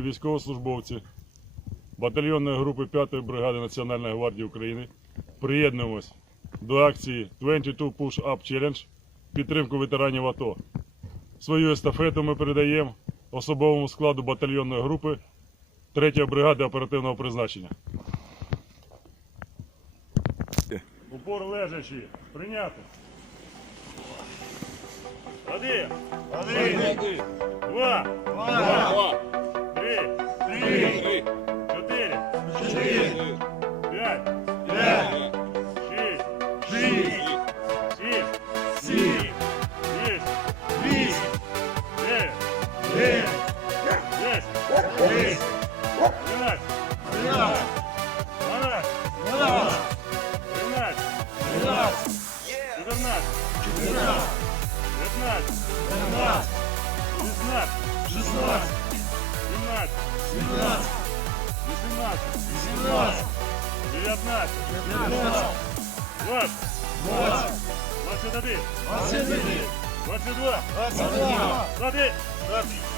військовослужбовці батальйонної групи 5-ї бригади Національної гвардії України приєднуємось до акції 22 Push Up Challenge підтримку ветеранів АТО. Свою естафету ми передаємо особовому складу батальйонної групи 3-ї бригади оперативного призначення. Упор лежачи. Прийняти. Один. Один. Два. Два. Три. Чотири. П'ять. П'ять. Шість. Шість. Сім. Сім. Вісім. Вісім. Дев'ять. Дев'ять. Десять. Десять. Дванадцять. Дванадцять. Дванадцять. Тринадцять. Тринадцять. Чотирнадцять. Чотирнадцять. П'ятнадцять. П'ятнадцять. Шістнадцять. Шістнадцять. Сімнадцять. 17, 19, 20, 21, 22, 22, 21, 20.